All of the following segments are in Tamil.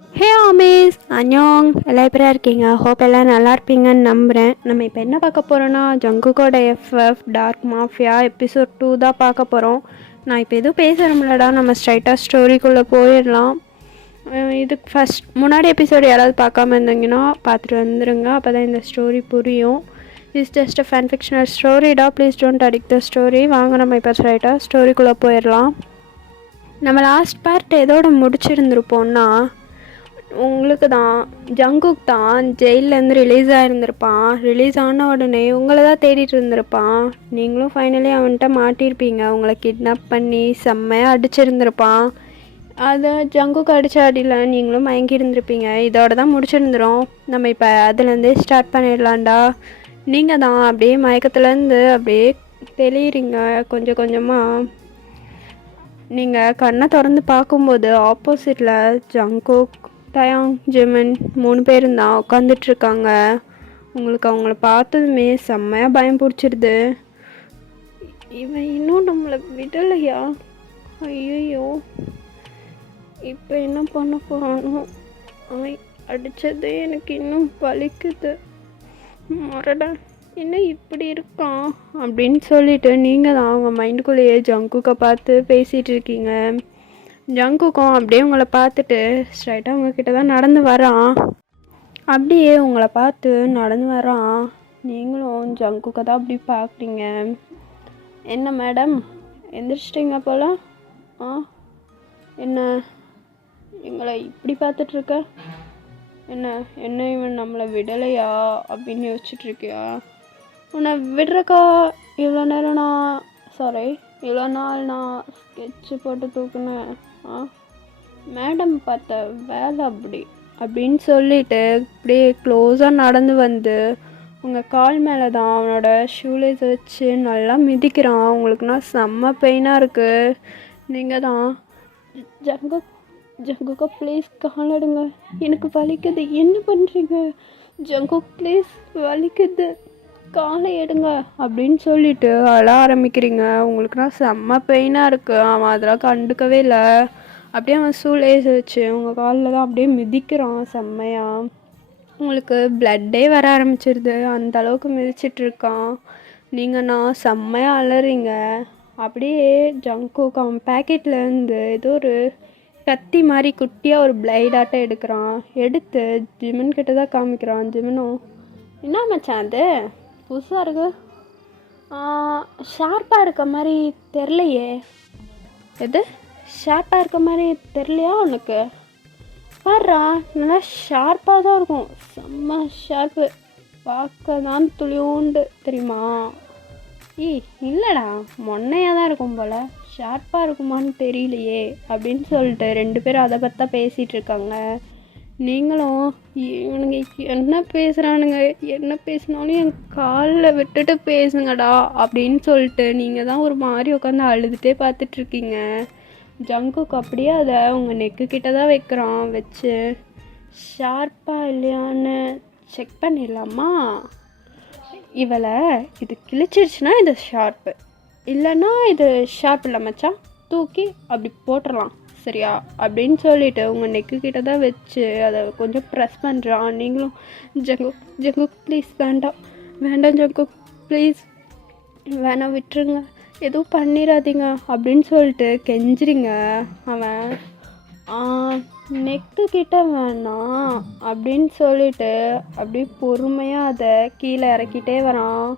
ஹே ஆமீஸ் அன்யோங் எல்லாம் எப்படி இருக்கீங்க? ஹோப் எல்லாம் நல்லா இருப்பீங்கன்னு நம்புகிறேன். நம்ம இப்போ என்ன பார்க்க போகிறோன்னா ஜங்குக்கோட எஃப்எஃப் டார்க் மாஃபியா எபிசோட் 2 தான் பார்க்க போகிறோம். நான் இப்போ எதுவும் பேசுகிறோம்லடா, நம்ம ஸ்ட்ரைட்டாக ஸ்டோரிக்குள்ளே போயிடலாம். இதுக்கு முன்னாடி எபிசோடு யாராவது பார்க்காம இருந்தீங்கன்னா பார்த்துட்டு வந்துடுங்க, அப்போ தான் இந்த ஸ்டோரி புரியும். It's just a fan fictional ஸ்டோரிடா, please don't addict the story. வாங்க நம்ம இப்போ ஸ்ட்ரைட்டாக ஸ்டோரிக்குள்ளே போயிடலாம். நம்ம லாஸ்ட் பார்ட் எதோட முடிச்சிருந்துருப்போம்னா, உங்களுக்கு தான் ஜங்குக் தான் ஜெயிலேருந்து ரிலீஸ் ஆகிருந்திருப்பான். ரிலீஸ் ஆன உடனே உங்களை தான் தேடிட்டு இருந்திருப்பான். நீங்களும் ஃபைனலி அவன்கிட்ட மாட்டியிருப்பீங்க. உங்களை கிட்னாப் பண்ணி செம்மையாக அடிச்சிருந்திருப்பான். அதை ஜங்குக்கு அடித்த அடியில் நீங்களும் மயங்கி இருந்திருப்பீங்க. இதோட தான் முடிச்சிருந்துடும். நம்ம இப்போ அதுலேருந்தே ஸ்டார்ட் பண்ணிடலாம்டா. நீங்கள் தான் அப்படியே மயக்கத்துலேருந்து அப்படியே தெளிகிறீங்க. கொஞ்சம் கொஞ்சமாக நீங்கள் கண்ணை திறந்து பார்க்கும்போது ஆப்போசிட்டில் ஜங்குக், டயாங், ஜிமின் 3 பேரும் தான் உட்காந்துட்ருக்காங்க. உங்களுக்கு அவங்கள பார்த்ததுமே செம்மையாக பயம் பிடிச்சிருது. இவன் இன்னும் நம்மளை விடலையா? ஐயோ, இப்போ என்ன பண்ண போகிறானோ? அடித்ததே எனக்கு இன்னும் வலிக்குது. மரடா என்ன இப்படி இருக்கான் அப்படின்னு சொல்லிட்டு நீங்கள் தான் அவங்க மைண்டுக்குள்ளேயே ஜங்குக்கை பார்த்து பேசிகிட்டு இருக்கீங்க. ஜங்குக்கும் அப்படியே உங்களை பார்த்துட்டு ஸ்ட்ரைட்டாக உங்ககிட்ட தான் நடந்து வரான். அப்படியே உங்களை பார்த்து நடந்து வரான். நீங்களும் ஜங்குக்கை தான் அப்படி பார்க்குறீங்க. என்ன மேடம், எந்திரிச்சிட்டிங்க போல்? என்ன எங்களை இப்படி பார்த்துட்ருக்க? என்ன இவன் நம்மளை விடலையா அப்படின்னு யோசிச்சுட்ருக்கியா? உன்னை விடுறக்கா இவ்வளோ நாள் நான் ஸ்கெட்சு போட்டு தூக்குனேன். மேடம் பார்த்த வேலை அப்படின்னு சொல்லிட்டு அப்படியே க்ளோஸாக நடந்து வந்து உங்கள் கால் மேலே தான் அவனோட ஷூலேஸ் வச்சு நல்லா மிதிக்கிறான். உங்களுக்குன்னா செம்ம பெயினாக இருக்குது. நீங்கள் தான் ஜங்குக்கா ப்ளீஸ் கால் எடுங்க, எனக்கு வலிக்குது. என்ன பண்ணுறீங்க? ஜங்குக் ப்ளீஸ் வலிக்குது, காலை எடுங்க அப்படின்னு சொல்லிட்டு அழ ஆரம்பிக்கிறீங்க. உங்களுக்குனா செம்ம பெயினாக இருக்குது. அவன் அதெல்லாம் கண்டுக்கவே இல்லை. அப்படியே அவன் ஷூலேஸ் வச்சு உங்கள் காலில் தான் அப்படியே மிதிக்கிறான் செம்மையாக. உங்களுக்கு பிளட்டே வர ஆரம்பிச்சிருது, அந்த அளவுக்கு மிதிச்சிட்ருக்கான். நான் செம்மையாக அலறீங்க. அப்படியே ஜங்குக் அவன் பேக்கெட்லேருந்து ஏதோ ஒரு கத்தி மாதிரி குட்டியாக ஒரு பிளைடாட்டை எடுக்கிறான். எடுத்து ஜிமின் கிட்ட தான் காமிக்கிறான். ஜிமினும் என்ன மச்சான் அது புதுசாக இருக்கு, ஷார்ப்பாக இருக்க மாதிரி தெரிலையே. எது ஷார்ப்பாக இருக்க மாதிரி தெரிலையா உனக்கு? பாடுறா, நல்லா ஷார்ப்பாக தான் இருக்கும், செம்ம ஷார்ப்பு. பார்க்க தான் துளியோண்டு தெரியுமா? இல்லைடா, மொன்னையாக தான் இருக்கும் போல், ஷார்ப்பாக இருக்குமான்னு தெரியலையே அப்படின்னு சொல்லிட்டு 2 பேரும் அதை பற்றி தான் பேசிகிட்டு இருக்காங்க. நீங்களும் இவனுங்க என்ன பேசுகிறானுங்க, என்ன பேசினாலும் என் காலில் விட்டுட்டு பேசுங்கடா அப்படின்னு சொல்லிட்டு நீங்கள் தான் ஒரு மாதிரி உட்காந்து அழுதுகிட்டே பார்த்துட்ருக்கீங்க. ஜங்குக்கு அப்படியே அதை உங்கள் நெக்கு கிட்ட தான் வைக்கிறான். வச்சு ஷார்ப்பாக இல்லையான்னு செக் பண்ணிடலாமா? இவளை இது கிழிச்சிருச்சுன்னா இது ஷார்ப்பு, இல்லைன்னா இது ஷார்ப் இல்லை மச்சான், தூக்கி அப்படி போட்டுடலாம் சரியா அப்படின்னு சொல்லிட்டு உங்கள் நெக்கு கிட்ட தான் வச்சு அதை கொஞ்சம் ப்ரெஸ் பண்ணுறான். நீங்களும் ஜங்குக் ப்ளீஸ் வேண்டாம் ஜங்குக் ப்ளீஸ் வேணாம், விட்டுருங்க, எதுவும் பண்ணிடாதீங்க அப்படின்னு சொல்லிட்டு கெஞ்சிரிங்க. அவன் நெக்கு கிட்ட வேணாம் அப்படின்னு சொல்லிட்டு அப்படியே பொறுமையாக அதை கீழே இறக்கிட்டே வரான்.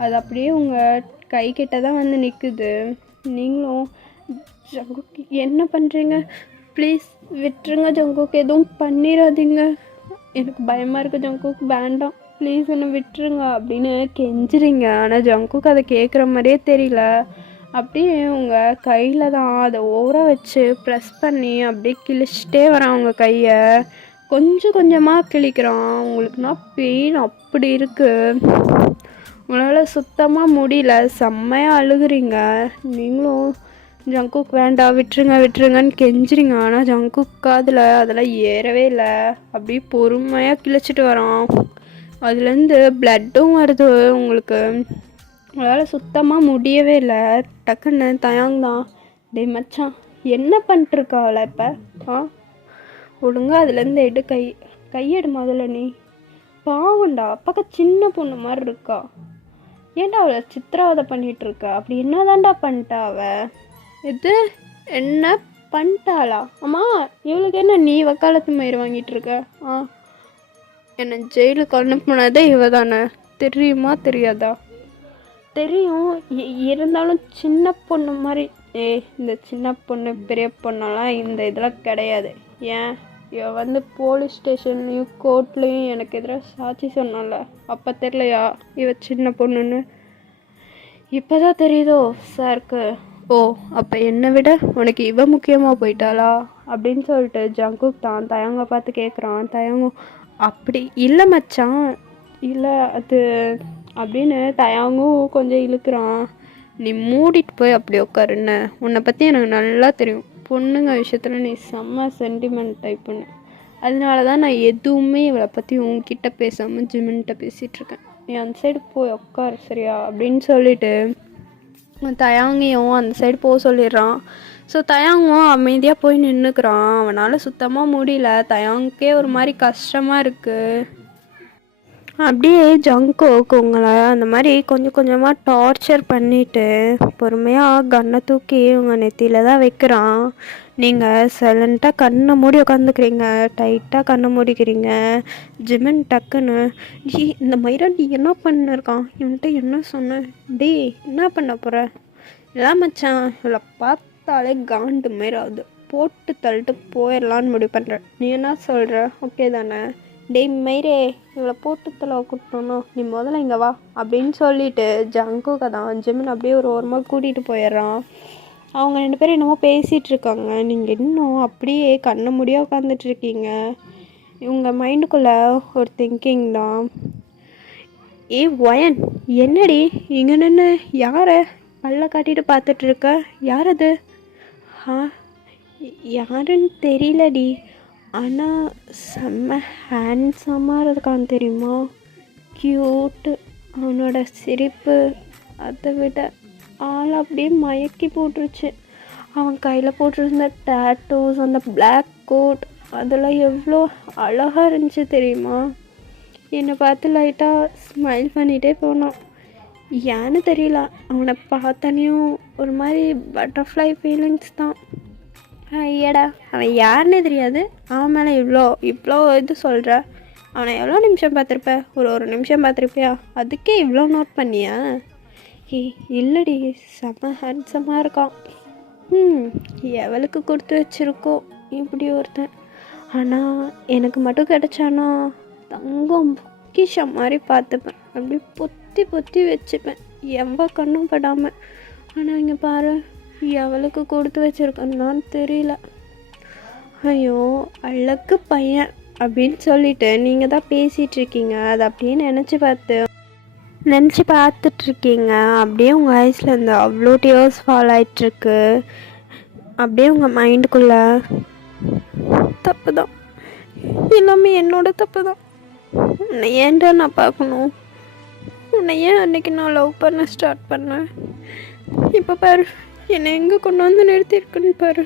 அது அப்படியே உங்கள் கை கிட்ட தான் வந்து நிற்குது. நீங்களும் ஜங்குக் என்ன பண்ணுறீங்க, ப்ளீஸ் விட்டுருங்க ஜங்குக், எதுவும் பண்ணிடாதீங்க, எனக்கு பயமாக இருக்குது ஜங்குக், வேண்டாம் ப்ளீஸ் என்னை விட்டுருங்க அப்படின்னு கெஞ்சிரிங்க. ஆனால் ஜங்குக் அதை கேட்குற மாதிரியே தெரியல. அப்படியே உங்கள் கையில் தான் அதை ஓவராக வச்சு ப்ரெஸ் பண்ணி அப்படியே கிழிச்சிட்டே வரான். உங்கள் கையை கொஞ்சம் கொஞ்சமாக கிழிக்கிறான். உங்களுக்குன்னா பெயின் அப்படி இருக்குது, உங்களால் சுத்தமாக முடியல, செம்மையாக அழுகுறீங்க. நீங்களும் ஜங்குக் வேண்டாம் விட்டுருங்கன்னு கெஞ்சிரிங்க. ஆனால் ஜங்குக் காதில் அதெல்லாம் ஏறவே இல்லை. அப்படியே பொறுமையாக கிழிச்சிட்டு வரான். அதுலேருந்து பிளட்டும் வருது. உங்களுக்கு உங்களால் சுத்தமாக முடியவே இல்லை. டக்குன்னு தயாங் தான், டேய் மச்சான் என்ன பண்ணிட்டுருக்காள இப்போ? ஒழுங்கா அதுலேருந்து எடு. கையெடு முதல்ல. நீ பாவண்டா, பக்கம் சின்ன பொண்ணு மாதிரி இருக்கா. ஏன்டா அவளை சித்திரவதை பண்ணிட்டு இருக்கா? அப்படி என்னதான்டா பண்ணிட்டா அவ? இது என்ன பண்ணிட்டாளா? அம்மா, இவளுக்கு என்ன நீ வக்காலத்து மயிர் வாங்கிட்டு இருக்க? என்னை ஜெயிலுக்கு அனுப்புனதே இவ தானே, தெரியுமா தெரியாதா? தெரியும், இருந்தாலும் சின்ன பொண்ணு மாதிரி. இந்த சின்ன பொண்ணு பெரிய பொண்ணெல்லாம் இந்த இதெல்லாம் கிடையாது. ஏன் இவ வந்து போலீஸ் ஸ்டேஷன்லேயும் கோர்ட்லேயும் எனக்கு எதிராக சாட்சி சொன்னால, அப்போ தெரியலையா இவ சின்ன பொண்ணுன்னு? இப்போதான் தெரியுதோ சாருக்கு? ஓ, அப்போ என்னை விட உனக்கு இவ முக்கியமாக போயிட்டாளா அப்படின்னு சொல்லிட்டு ஜங்குக் தான் தயங்க பார்த்து கேட்குறான். தயங்கும், அப்படி இல்லை மச்சான், இல்லை அது அப்படின்னு தயங்கும் கொஞ்சம் இழுக்கிறான். நீ மூடிட்டு போய் அப்படி உட்காருன்னு, உன்னை பற்றி எனக்கு நல்லா தெரியும். பொண்ணுங்க விஷயத்தில் நீ செம்ம சென்டிமெண்ட் டைப்புன்னு. அதனால தான் நான் எதுவுமே இவளை பற்றி உன்கிட்ட பேசாமல் ஜிமின்கிட்ட பேசிகிட்ருக்கேன். நீ அந்த சைடு போய் உட்காரு சரியா அப்படின்னு சொல்லிட்டு தயாங்கியும் அந்த சைடு போக சொல்லிடுறான். ஸோ தயாங்கும் அமைதியாக போய் நின்றுக்கிறான். அவனால் சுத்தமாக முடியல. தயாங்குக்கே ஒரு மாதிரி கஷ்டமாக இருக்குது. அப்படியே ஜங்குக் உங்களை அந்த மாதிரி கொஞ்சம் கொஞ்சமாக டார்ச்சர் பண்ணிவிட்டு பொறுமையாக கன்னை தூக்கி உங்கள் நெத்தியில் தான் வைக்கிறான். நீங்கள் சைலண்ட்டாக கண்ணை மூடி உட்காந்துக்கிறீங்க, டைட்டாக கண்ணை மூடிக்கிறீங்க. ஜிமின் டக்குன்னு, இந்த மயிரை நீ என்ன பண்ணிருக்கான், இவன்கிட்ட என்ன சொன்ன? டே, என்ன பண்ண போகிற? இதான் மச்சான், இவளை பார்த்தாலே காண்டு மாரி ஆகுது, போட்டு தள்ளிட்டு போயிடலான்னு முடிவு பண்ணுறேன். நீ என்ன சொல்கிற? ஓகே தானே? டேய் மயிரே, இவளை போட்டு தலை கூட்டணும், நீ முதல்ல இங்கே வா அப்படின்னு சொல்லிட்டு ஜங்குக்கை தான் ஜிமின் அப்படியே ஒரு ஓரமாக கூட்டிகிட்டு போயிடுறான். அவங்க 2 பேரும் என்னமோ பேசிகிட்டு இருக்காங்க. நீங்கள் இன்னும் அப்படியே கண்ணை முடியா உட்காந்துட்ருக்கீங்க. இவங்க மைண்டுக்குள்ளே ஒரு திங்கிங் தான். ஒயன், என்னடி இங்கே நின்று யாரை பல்ல காட்டிட்டு பார்த்துட்ருக்க? யார் அது? யாருன்னு தெரியலடி, ஆனால் செம்ம ஹேண்ட்ஸமாக இருக்கான்னு தெரியுமா? க்யூட்டு, அவனோட சிரிப்பு அதை விட ஆள் அப்படியே மயக்கி போட்டுருச்சு. அவன் கையில் போட்டிருந்த டேட்டூஸ், அந்த பிளாக் கோட், அதெல்லாம் எவ்வளோ அழகாக இருந்துச்சு தெரியுமா? என்னை பார்த்து லைட்டாக ஸ்மைல் பண்ணிகிட்டே போனான். ஏன்னு தெரியல, அவனை பார்த்தனையும் ஒரு மாதிரி பட்டர்ஃப்ளை ஃபீலிங்ஸ் தான். ஐயடா, அவன் யாருன்னே தெரியாது, அவன் மேலே இவ்வளோ இது சொல்கிற. அவனை எவ்வளோ நிமிஷம் பார்த்துருப்ப? ஒரு நிமிஷம் பார்த்துருப்பியா? அதுக்கே இவ்வளோ நோட் பண்ணியா? இல்லடி, செம்ம ஹேண்ட்ஸமாக இருக்கான். எவளுக்கு கொடுத்து வச்சுருக்கோம் இப்படி ஒருத்தன். ஆனால் எனக்கு மட்டும் கிடைச்சானா தங்கம் பொக்கிஷம் மாதிரி பார்த்துப்பேன். அப்படி பொத்தி பொத்தி வச்சுப்பேன், எவ்வளோ கண்ணும் படாமல். ஆனால் இங்கே பாரு, எவளுக்கு கொடுத்து வச்சுருக்கேன்னு தான் தெரியல. ஐயோ, அழகு பையன் அப்படின்னு சொல்லிட்டு நீங்கள் தான் பேசிகிட்ருக்கீங்க. அதை அப்படியே நினச்சி பார்த்துட்ருக்கீங்க. அப்படியே உங்கள் ஐஸில் இருந்து அவ்வளோ டியர்ஸ் ஃபால் ஆகிட்டுருக்கு. அப்படியே உங்கள் மைண்டுக்குள்ளே தப்பு தான், எல்லாமே என்னோட தப்பு தான். உன்னை ஏன்டா நான் பார்க்கணும்? உன்னை ஏன் அன்றைக்கி நான் லவ் பண்ண ஸ்டார்ட் பண்ணேன்? இப்போ பாரு, என்னை எங்கே கொண்டு வந்து நிறுத்தியிருக்குன்னு பாரு.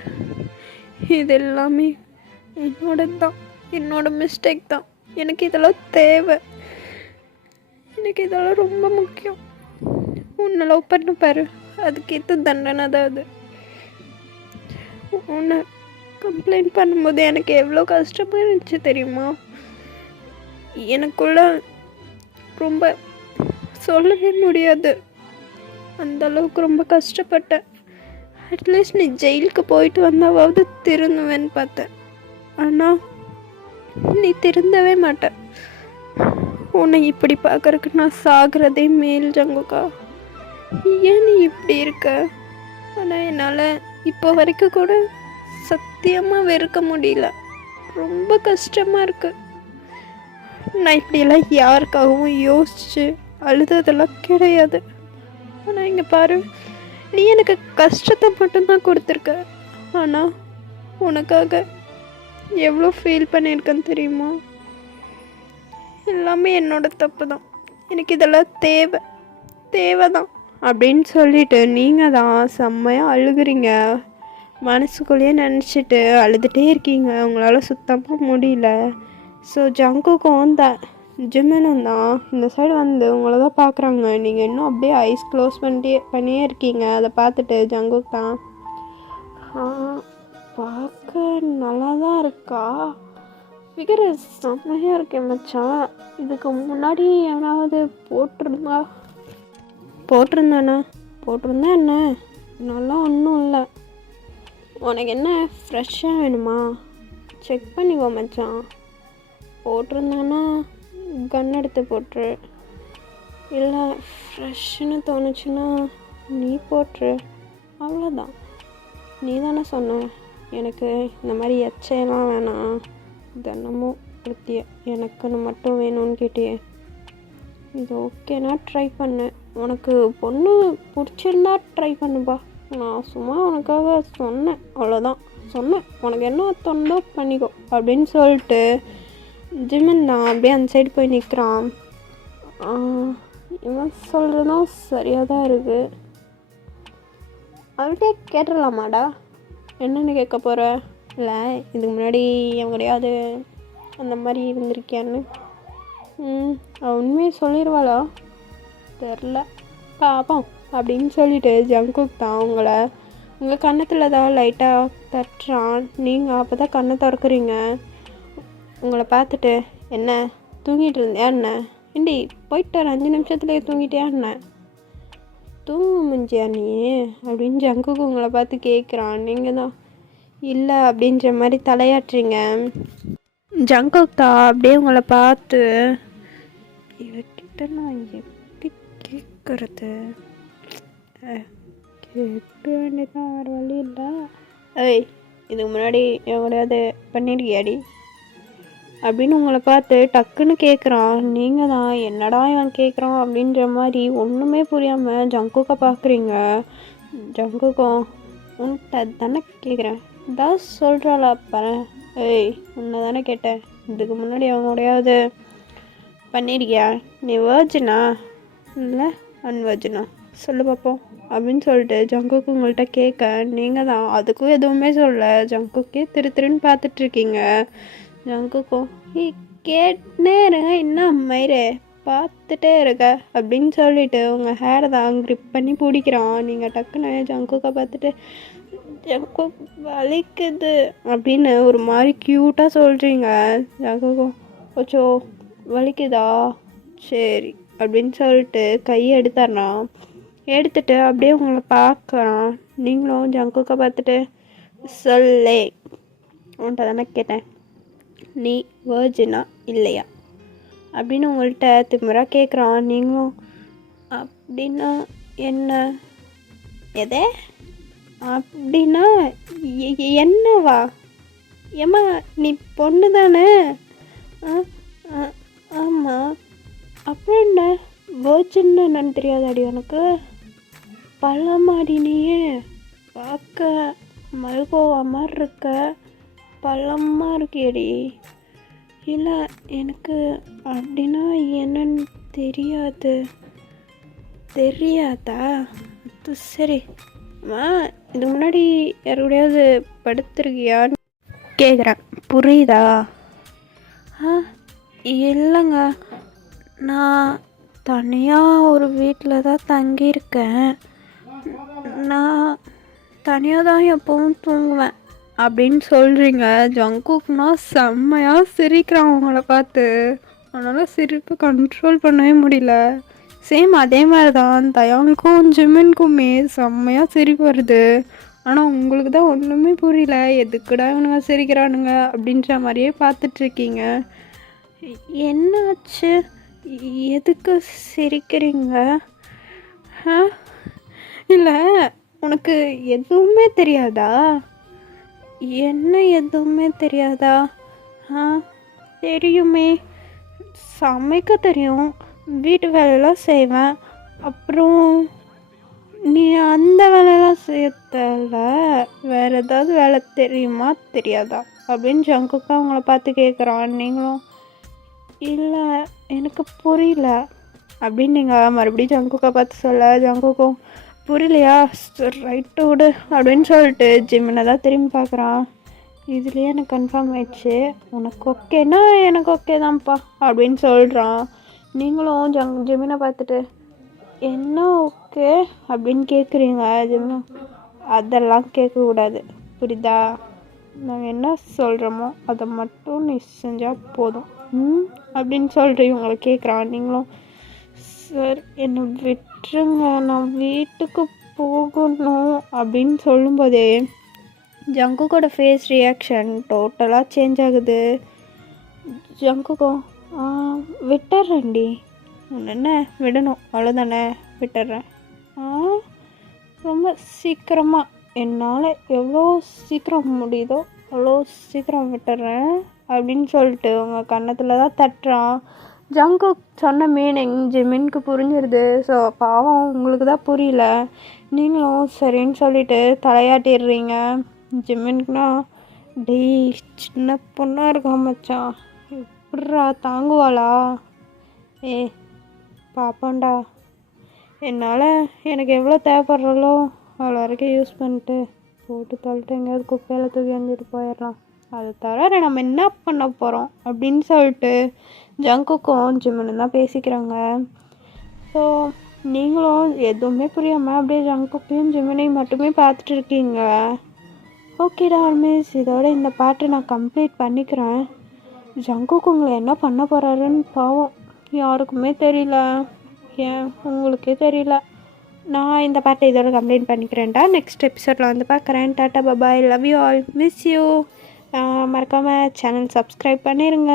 இது எல்லாமே என்னோடது தான், என்னோட மிஸ்டேக் தான். எனக்கு இதெல்லாம் தேவை, எனக்கு இதெல்லாம் ரொம்ப முக்கியம். உன்னை லவ் பண்ண பாரு, அதுக்கேற்ற தண்டனை தான் அது. உன்னை கம்ப்ளைண்ட் பண்ணும்போது எனக்கு எவ்வளோ கஷ்டமாக இருந்துச்சு தெரியுமா? எனக்குள்ள ரொம்ப சொல்லவே முடியாது, அந்த அளவுக்கு ரொம்ப கஷ்டப்பட்டேன். அட்லீஸ்ட் நீ ஜெயிலுக்கு போயிட்டு வந்தாவது திருந்துவேன்னு பார்த்தேன். ஆனால் நீ திருந்தவே மாட்டேன். உன்னை இப்படி பார்க்கறதுக்கு நான் சாகிறதே மேல் ஜங்குக்கா. ஏன் நீ இப்படி இருக்க? ஆனால் என்னால் இப்போ வரைக்கும் கூட சத்தியமாக வெறுக்க முடியல, ரொம்ப கஷ்டமாக இருக்கு. நான் இப்படியெல்லாம் யாருக்காகவும் யோசிச்சு அழுததெல்லாம் கிடையாது. ஆனால் இங்கே பாரு, நீ எனக்கு கஷ்டத்தை மட்டும்தான் கொடுத்துருக்க. ஆனால் உனக்காக எவ்வளோ ஃபீல் பண்ணியிருக்கேன்னு தெரியுமா? எல்லாமே என்னோட தப்பு தான், எனக்கு இதெல்லாம் தேவை தான் அப்படின்னு சொல்லிட்டு நீங்கள் தான் செம்மையாக அழுகுறீங்க. மனசுக்குள்ளேயே நினச்சிட்டு அழுதுகிட்டே இருக்கீங்க, உங்களால் சுத்தமாக முடியல. ஸோ ஜங்குக்கும் ஜிமினும் தான் இந்த சைடு வந்து உங்களை தான் பார்க்குறாங்க. நீங்கள் இன்னும் அப்படியே ஐஸ் க்ளோஸ் பண்ணியே இருக்கீங்க. அதை பார்த்துட்டு ஜங்குக் தான், பார்க்க நல்லா தான் இருக்கா, ஃபிகர் செம்மையாக இருக்கேன் மச்சான். இதுக்கு முன்னாடி எவனாவது போட்டிருந்தானா என்ன, நல்லா ஒன்றும் இல்லை. உனக்கு என்ன ஃப்ரெஷ்ஷாக வேணுமா? செக் பண்ணிக்கோ மச்சான். போட்டிருந்தானா கன் எடுத்து போட்டுரு, இல்லை ஃப்ரெஷ்ஷுன்னு தோணுச்சுன்னா நீ போட்டுரு, அவ்வளோதான். நீ தானே சொன்ன எனக்கு இந்த மாதிரி எச்சையெல்லாம் வேணாம், தினமும் ஒருத்திய எனக்குன்னு மட்டும் வேணும்னு கேட்டியே. இது ஓகேனா ட்ரை பண்ணு, உனக்கு பொண்ணு பிடிச்சிருந்தா ட்ரை பண்ணுப்பா. நான் சும்மா உனக்காக சொன்னேன், அவ்வளோதான் சொன்னேன். உனக்கு என்ன தோணுதோ பண்ணிக்கோ அப்படின்னு சொல்லிட்டு ஜிமின் நான் அப்படியே அந்த சைடு போய் நிற்கிறான். இவன் சொல்கிறதும் சரியாக தான் இருக்குது. அவள்கிட்ட கேட்டுடலாமாடா, என்னென்னு கேட்க போகிற? இல்லை இதுக்கு முன்னாடி அவன் கிடையாது அந்த மாதிரி இருந்திருக்கியான்னு. அவள் உண்மையை சொல்லிடுவாளா தெரில, பாப்போம் அப்படின்னு சொல்லிட்டு ஜங்குக் தான் உங்கள் கன்னத்தில் தான் லைட்டாக தட்டுறான். நீங்கள் அப்போ தான் கண்ணை திறக்கிறீங்க. உங்களை பார்த்துட்டு, என்ன தூங்கிட்டு இருந்தியா என்ன? ஏண்டி போயிட்டு ஒரு 5 நிமிஷத்துலேயே தூங்கிட்டியா என்ன? தூங்க முடிஞ்சியா நீ அப்படின்னு ஜங்குக்கு உங்களை பார்த்து கேட்குறான். நீங்கள் தான் இல்லை அப்படின்ற மாதிரி தலையாட்டுறீங்க. ஜங்குக் தான் அப்படியே உங்களை பார்த்து, இவக்கிட்ட நான் எப்படி கேட்குறது, கேட்க வேண்டியதான், வேறு வழி இல்லை. ஏய் இதுக்கு முன்னாடி எவ்வளோது பண்ணியிருக்கியாடி அப்படின்னு உங்களை பார்த்து டக்குன்னு கேட்குறான். நீங்கள் தான் என்னடா இவன் கேட்குறான் அப்படின்ற மாதிரி ஒன்றுமே புரியாமல் ஜங்குக்கை பார்க்குறீங்க. ஜங்குக்கும் உன்கிட்ட தானே கேட்குறேன், தான் சொல்கிறாளா பாரு. ஏய் உன்னை தானே கேட்டேன், இதுக்கு முன்னாடி அவங்க கூடயாவது பண்ணியிருக்கியா? நீ வேர்ஜினா இல்லை அன்வர்ஜினா சொல்லு பார்ப்போம் அப்படின்னு சொல்லிட்டு ஜங்குக்கு உங்கள்கிட்ட கேட்க, நீங்கள் தான் அதுக்கும் எதுவுமே சொல்ல. ஜங்குக்கே திருன்னு பார்த்துட்ருக்கீங்க. ஜங்குக்கும் கேட்டுனே இருங்க, என்ன மயிரே பார்த்துட்டே இருக்க அப்படின்னு சொல்லிட்டு உங்கள் ஹேரை தான் க்ரிப் பண்ணி பிடிக்கிறான். நீங்கள் டக்குன்னு ஜங்குக்கை பார்த்துட்டு, ஜங்குக் வலிக்குது அப்படின்னு ஒரு மாதிரி க்யூட்டாக சொல்கிறீங்க. ஜங்குக்கும் ஓச்சோ வலிக்குதா சரி அப்படின்னு சொல்லிட்டு கையை எடுத்துட்றான். எடுத்துட்டு அப்படியே உங்களை பார்க்குறான். நீங்களும் ஜங்குக்கை பார்த்துட்டு, சொல்லே உன்ட்ட தானே கேட்டேன், நீ வேர்ஜினா இல்லையா அப்படின்னு உங்கள்கிட்ட திமிரா கேட்குறான். நீங்களும் அப்படின்னா என்ன, எதே அப்படின்னா என்னவா, ஏம்மா நீ பொண்ணு தானே? ஆமாம். அப்புறம் என்ன வேர்ஜின்னு என்னன்னு தெரியாதாடி உனக்கு? பழமாடி நீயே, பார்க்க மல்கோவா மாதிரி இருக்க, பழமாக இருக்கியடி. இல்லை எனக்கு அப்படின்னா என்னன்னு தெரியாதா? அது சரி. அம்மா இதுக்கு முன்னாடி யாரோடையாவது படுத்துருக்கியான்னு கேட்குறேன், புரியுதா? இல்லைங்க, நான் தனியாக ஒரு வீட்டில் தான் தங்கியிருக்கேன். நான் தனியாக தான் எப்பவும் தூங்குவேன் அப்படின்னு சொல்கிறீங்க. ஜங்குக்னா செம்மையாக சிரிக்கிறான் உங்களை பார்த்து. அதனால் சிரிப்பு கண்ட்ரோல் பண்ணவே முடியல. சேம் அதே மாதிரி தான் தயானுக்கும் ஜிமின்குமே செம்மையாக சிரிப்பு வருது. ஆனால் உங்களுக்கு தான் ஒன்றுமே புரியல, எதுக்குடா இவனுங்க சிரிக்கிறானுங்க அப்படின்ற மாதிரியே பார்த்துட்ருக்கீங்க. என்னாச்சு, எதுக்கு சிரிக்கிறீங்க? இல்லை உனக்கு எதுவுமே தெரியாதா? என்ன எதுவுமே தெரியாதா? தெரியுமே, சமைக்க தெரியும், வீட்டு வேலையெல்லாம் செய்வேன். அப்புறம் நீ அந்த வேலையெல்லாம் செய்யல, வேறு ஏதாவது வேலை தெரியுமா தெரியாதா அப்படின்னு ஜங்குக்கா அவங்கள பார்த்து கேட்குறான். நீங்களும் இல்லை எனக்கு புரியல அப்படின்னு நீங்கள் மறுபடியும் ஜங்குக்கா பார்த்து சொல்ல. ஜங்குக்கும் புரியலையா? ரைட்டு விடு அப்படின்னு சொல்லிட்டு ஜிமினை தான் திரும்பி பார்க்குறான். இதுலேயே எனக்கு கன்ஃபார்ம் ஆயிடுச்சு, உனக்கு ஓகேன்னா எனக்கு ஓகே தான்ப்பா அப்படின்னு சொல்கிறான். நீங்களும் ஜிமினை பார்த்துட்டு என்ன ஓகே அப்படின்னு கேட்குறீங்க. ஜிமினா அதெல்லாம் கேட்கக்கூடாது, புரியுதா? நாங்கள் என்ன சொல்கிறோமோ அதை மட்டும் நீ செஞ்சால் போதும் அப்படின்னு சொல்லிட்டு இவங்களை கேட்குறான். நீங்களும் சார் என்னை விட்டுருங்க, நான் வீட்டுக்கு போகணும் அப்படின்னு சொல்லும்போதே ஜங்குக்கோட ஃபேஸ் ரியாக்ஷன் டோட்டலாக சேஞ்ச் ஆகுது. ஜங்குக்கோ விட்டுறேன்டி, என்ன விடணும் அவ்வளோதானே, விட்டுறேன். ரொம்ப சீக்கிரமாக என்னால் எவ்வளோ சீக்கிரம் முடியுதோ அவ்வளோ சீக்கிரம் விட்டுறேன் அப்படின்னு சொல்லிட்டு உங்கள் கன்னத்தில் தான் தட்டுறான். ஜங்குக் சொன்ன மீனிங் ஜிமினுக்கு புரிஞ்சிருது. ஸோ பாவம் உங்களுக்கு தான் புரியல. நீங்களும் சரின்னு சொல்லிட்டு தலையாட்டிடுறீங்க. ஜிமினுக்குனா டேய் சின்ன பொண்ணாக இருக்கா மச்சான், எப்பட்றா தாங்குவாளா? பாப்பாண்டா, என்னால் எனக்கு எவ்வளோ தேவைப்படுறாலோ அவ்வளோ வரைக்கும் யூஸ் பண்ணிட்டு போட்டு தள்ளிட்டு எங்கேயாவது குப்பையில் தூக்கி வந்துட்டு போயிடலாம். அதை தவிர நம்ம என்ன பண்ண போகிறோம் அப்படின்னு சொல்லிட்டு ஜங்குக்கும் ஜிமினும் தான் பேசிக்கிறாங்க. ஸோ நீங்களும் எதுவுமே புரியாமல் அப்படியே ஜங்குக்கையும் ஜிமினையும் மட்டுமே பார்த்துட்டு இருக்கீங்க. ஓகேடா மிஸ், இதோட இந்த பாட்டை நான் கம்ப்ளீட் பண்ணிக்கிறேன். ஜங்குக்கு உங்களை என்ன பண்ண போகிறாருன்னு பாவம் யாருக்குமே தெரியல. ஏன் உங்களுக்கே தெரியல. நான் இந்த பாட்டை இதோட கம்ப்ளீட் பண்ணிக்கிறேன்டா. நெக்ஸ்ட் எபிசோடில் வந்து பார்க்குறேன். Tata bye bye, love you all, miss you. மறக்காமல் சேனல் சப்ஸ்கிரைப் பண்ணிடுங்க.